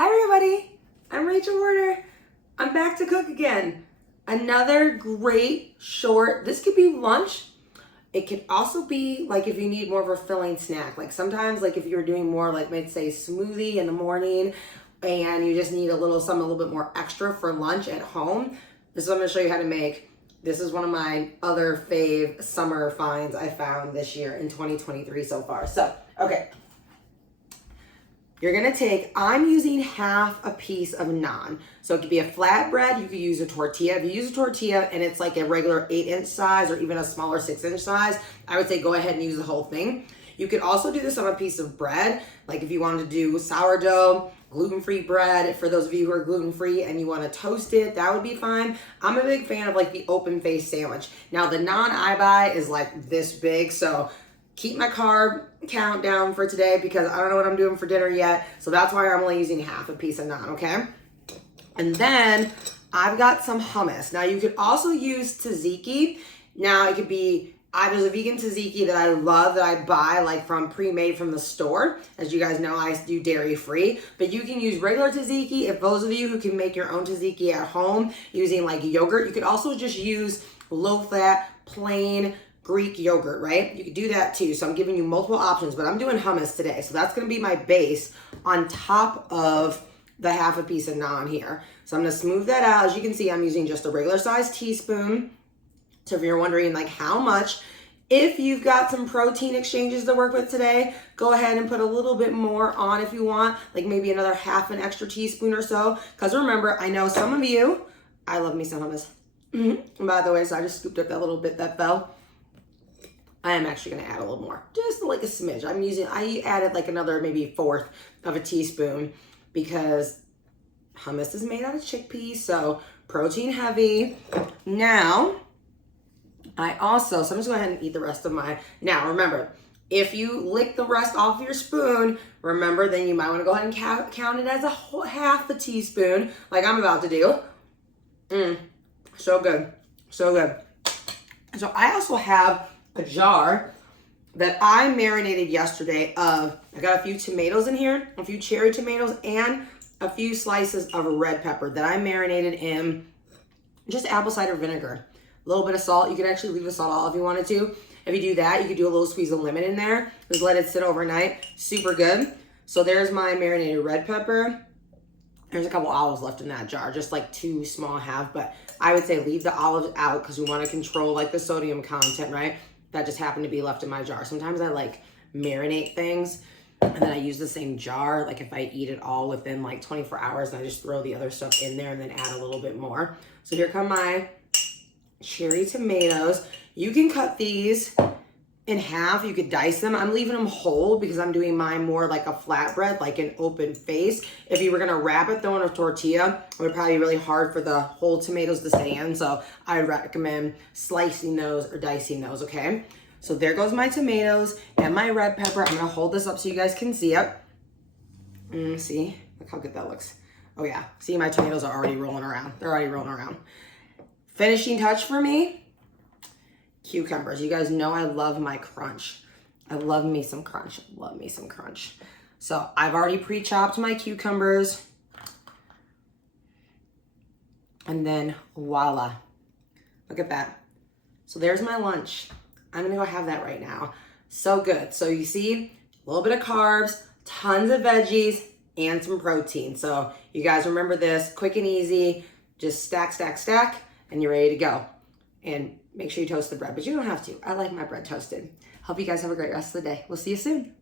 Hi everybody, I'm Rachel Werner. I'm back to cook again. Another great short, this could be lunch. It could also be like if you need more of a filling snack. Like sometimes like if you're doing more like let's say smoothie in the morning and you just need something a little bit more extra for lunch at home. This is what I'm gonna show you how to make. This is one of my other fave summer finds I found this year in 2023 so far. So, okay. You're gonna I'm using half a piece of naan. So it could be a flatbread, you could use a tortilla. If you use a tortilla and it's like a regular 8-inch size or even a smaller 6-inch size, I would say go ahead and use the whole thing. You could also do this on a piece of bread. Like if you wanted to do sourdough, gluten-free bread, for those of you who are gluten-free and you wanna toast it, that would be fine. I'm a big fan of like the open face sandwich. Now the naan I buy is like this big, so keep my carb count down for today because I don't know what I'm doing for dinner yet. So that's why I'm only using half a piece of naan, okay? And then I've got some hummus. Now you could also use tzatziki. Now it could be, there's a vegan tzatziki that I love that I buy like from pre-made from the store. As you guys know, I do dairy free, but you can use regular tzatziki. If those of you who can make your own tzatziki at home using like yogurt, you could also just use low fat, plain Greek yogurt, right? You could do that too. So I'm giving you multiple options, but I'm doing hummus today. So that's gonna be my base on top of the half a piece of naan here. So I'm gonna smooth that out. As you can see, I'm using just a regular sized teaspoon. So if you're wondering like how much, if you've got some protein exchanges to work with today, go ahead and put a little bit more on if you want, like maybe another half an extra teaspoon or so. Because remember, I know some of you, I love me some hummus. And by the way, so I just scooped up that little bit that fell. I am actually gonna add a little more, just like a smidge. I added like another maybe 1/4 of a teaspoon because hummus is made out of chickpeas, so protein heavy. Now, so I'm just gonna go ahead and eat the rest of now remember, if you lick the rest off your spoon, remember then you might wanna go ahead and count it as a whole half a teaspoon, like I'm about to do. So good, so good. So I also have a jar that I marinated yesterday I got a few tomatoes in here, a few cherry tomatoes, and a few slices of red pepper that I marinated in just apple cider vinegar. A little bit of salt. You could actually leave the salt out if you wanted to. If you do that, you could do a little squeeze of lemon in there. Just let it sit overnight. Super good. So there's my marinated red pepper. There's a couple olives left in that jar, just like 2 small half, but I would say leave the olives out because we want to control like the sodium content, right? That just happened to be left in my jar. Sometimes I like marinate things and then I use the same jar. Like if I eat it all within like 24 hours and I just throw the other stuff in there and then add a little bit more. So here come my cherry tomatoes. You can cut these in half. You could dice them. I'm leaving them whole because I'm doing mine more like a flatbread, like an open face. If you were gonna wrap it though in a tortilla, it would probably be really hard for the whole tomatoes to stay in. So I recommend slicing those or dicing those, okay? So there goes my tomatoes and my red pepper. I'm gonna hold this up so you guys can see it. See, look how good that looks. Oh yeah, see my tomatoes are already rolling around. They're already rolling around. Finishing touch for me, cucumbers. You guys know I love my crunch. I love me some crunch. Love me some crunch. So I've already pre-chopped my cucumbers. And then voila. Look at that. So there's my lunch. I'm gonna go have that right now. So good. So you see, a little bit of carbs, tons of veggies, and some protein. So you guys remember this, quick and easy. Just stack, stack, stack, and you're ready to go. And make sure you toast the bread, but you don't have to. I like my bread toasted. Hope you guys have a great rest of the day. We'll see you soon.